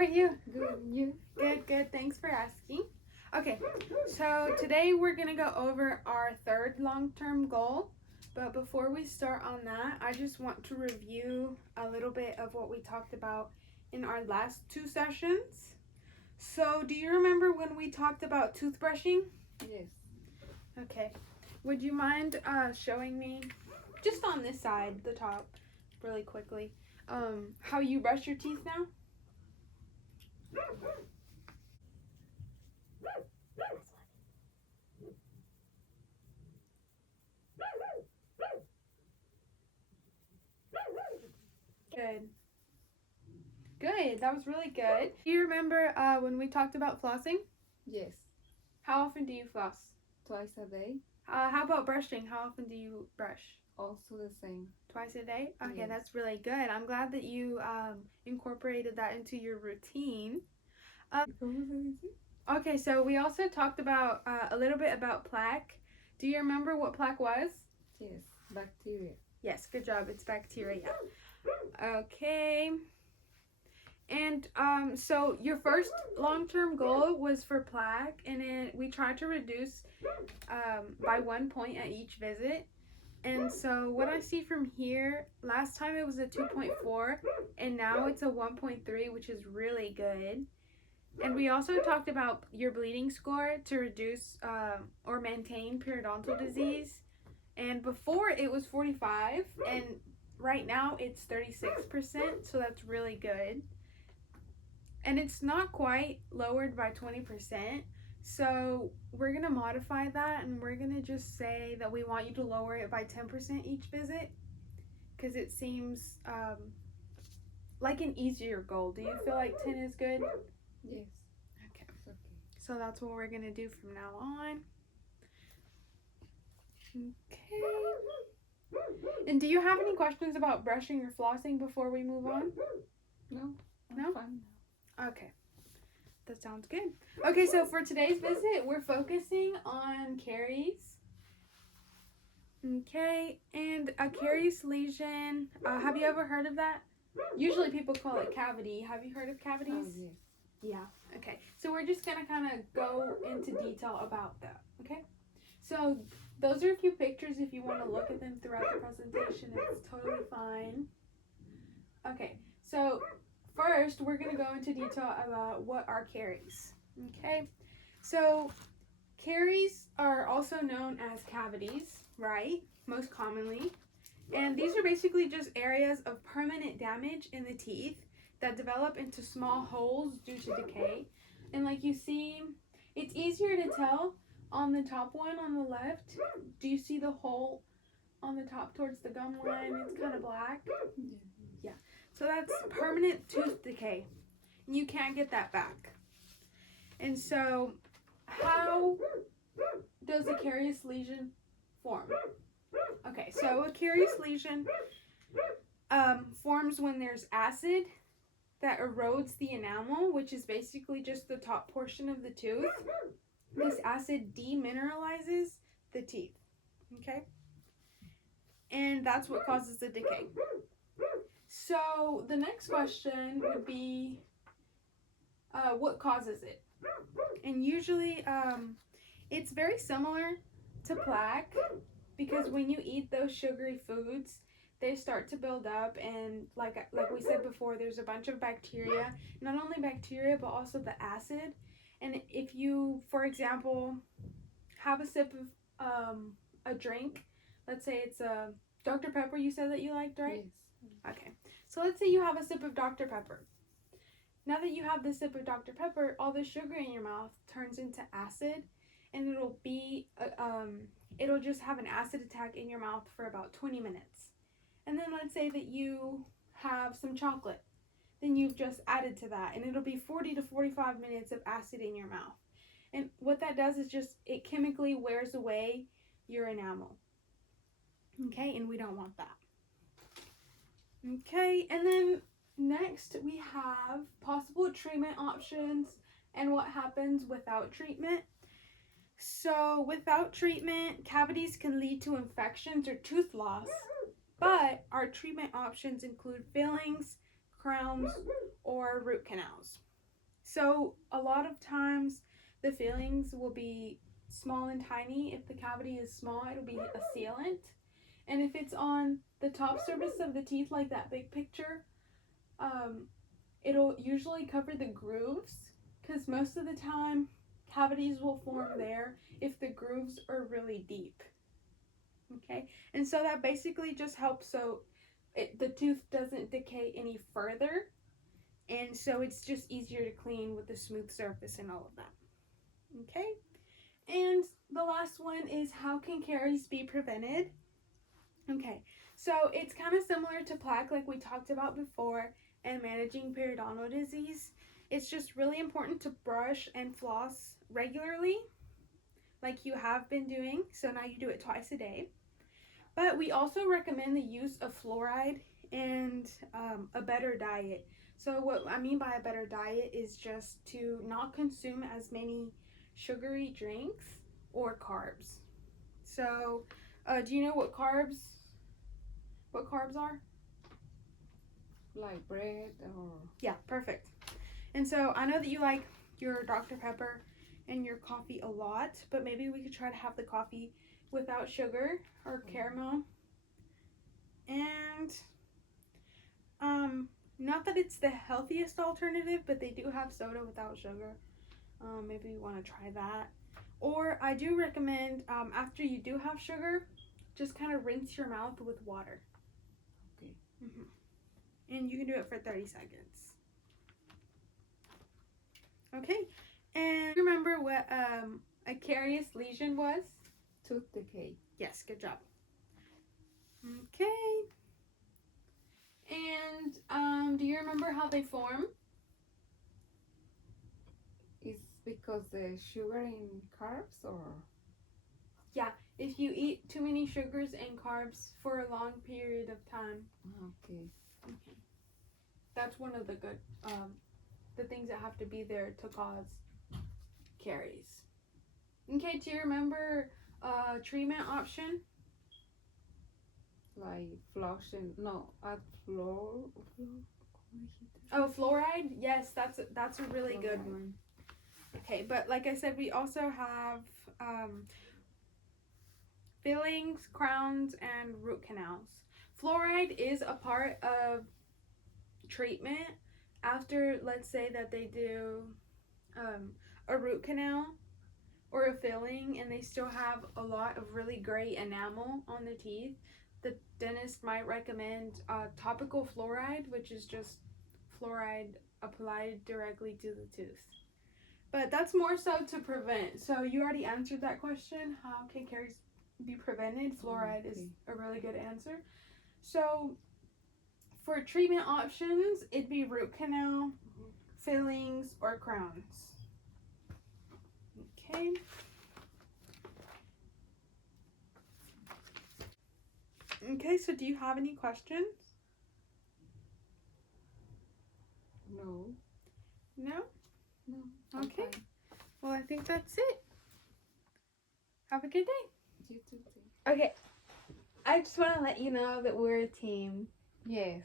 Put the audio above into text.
are you? Good, you? Good, good. Thanks for asking. Okay, so today we're going to go over our third long-term goal. But before we start on that, I just want to review a little bit of what we talked about in our last two sessions. So, do you remember when we talked about toothbrushing? Yes. Okay. Would you mind showing me, just on this side, the top, really quickly, how you brush your teeth now? Good. Good. That was really good. Do you remember when we talked about flossing? Yes. How often do you floss? Twice a day. How about brushing? How often do you brush? Also the same. Twice a day? Okay, Yes. that's really good. I'm glad that you incorporated that into your routine. Okay, so we also talked about a little bit about plaque. Do you remember what plaque was? Yes. Bacteria. Yes, good job. It's bacteria. Okay. And so your first long-term goal was for plaque, and we tried to reduce by 1 point at each visit. And so what I see from here, last time it was a 2.4, and now it's a 1.3, which is really good. And we also talked about your bleeding score to reduce or maintain periodontal disease. And before it was 45, and right now it's 36%, so that's really good. And it's not quite lowered by 20%. So we're going to modify that, and we're going to just say that we want you to lower it by 10% each visit, because it seems like an easier goal. Do you feel like 10 is good? Yes. Okay. It's okay. So that's what we're going to do from now on. Okay. And do you have any questions about brushing or flossing before we move on? No. No? I'm fine now. Okay. That sounds good. Okay, so for today's visit, we're focusing on caries. Okay, and a caries lesion, have you ever heard of that? Usually people call it cavity. Have you heard of cavities? Oh, yes. Yeah. Okay, so we're just going to kind of go into detail about that, okay? So those are a few pictures if you want to look at them throughout the presentation. It's totally fine. Okay, so first we're going to go into detail about what are caries. Okay, so caries are also known as cavities, right? Most commonly. And these are basically just areas of permanent damage in the teeth that develop into small holes due to decay. And like you see, it's easier to tell on the top one on the left. Do you see the hole on the top towards the gum line? It's kind of black. Yeah. So that's permanent tooth decay. And you can't get that back. And so how does a carious lesion form? Okay, so a carious lesion forms when there's acid that erodes the enamel, which is basically just the top portion of the tooth. This acid demineralizes the teeth, okay? And that's what causes the decay. So the next question would be, what causes it? And usually it's very similar to plaque, because when you eat those sugary foods, they start to build up, and like we said before, there's a bunch of bacteria, not only bacteria but also the acid. And if you, for example, have a sip of a drink, let's say it's a Dr. Pepper, you said that you liked, right? Yes. Okay, so let's say you have a sip of Dr. Pepper. Now that you have the sip of Dr. Pepper, all the sugar in your mouth turns into acid, and it'll just have an acid attack in your mouth for about 20 minutes. And then let's say that you have some chocolate. Then you've just added to that, and it'll be 40 to 45 minutes of acid in your mouth. And what that does is just, it chemically wears away your enamel. Okay, and we don't want that. Okay, and then next we have possible treatment options and what happens without treatment. So without treatment, cavities can lead to infections or tooth loss, but our treatment options include fillings, crowns, or root canals. So a lot of times the fillings will be small and tiny. If the cavity is small, it'll be a sealant. And if it's on the top surface of the teeth, like that big picture, um, it'll usually cover the grooves, because most of the time cavities will form there if the grooves are really deep. Okay, and so that basically just helps so the tooth doesn't decay any further, and so it's just easier to clean with the smooth surface and all of that. Okay, and the last one is, how can caries be prevented? Okay, so it's kind of similar to plaque, like we talked about before, and managing periodontal disease. It's just really important to brush and floss regularly, like you have been doing. So now you do it twice a day. But we also recommend the use of fluoride and a better diet. So what I mean by a better diet is just to not consume as many sugary drinks or carbs. So, do you know what carbs are? Like bread or Yeah, perfect. And so I know that you like your Dr. Pepper and your coffee a lot, but maybe we could try to have the coffee without sugar or caramel. And not that it's the healthiest alternative, but they do have soda without sugar. Maybe you want to try that. Or I do recommend, after you do have sugar, just kind of rinse your mouth with water. okay. And you can do it for 30 seconds. Okay. And remember what a carious lesion was? Tooth decay. Yes, good job. Okay. And do you remember how they form? It's because the sugar in carbs or If you eat too many sugars and carbs for a long period of time. okay. That's one of the good, the things that have to be there to cause caries. Okay, do you remember treatment option? Like flossing. No, add floor. Oh, fluoride? Yes, that's a really good one. Okay, but like I said, we also have fillings, crowns, and root canals. Fluoride is a part of treatment after, let's say that they do a root canal or a filling and they still have a lot of really great enamel on the teeth. The dentist might recommend topical fluoride, which is just fluoride applied directly to the tooth. But that's more so to prevent. So you already answered that question. How can caries be prevented? Fluoride is a really good answer. So for treatment options, it'd be root canal, fillings, or crowns. Okay. Okay, so do you have any questions? No. No? No. Okay. Fine. Well, I think that's it. Have a good day. You too. Okay. I just want to let you know that we're a team. Yes.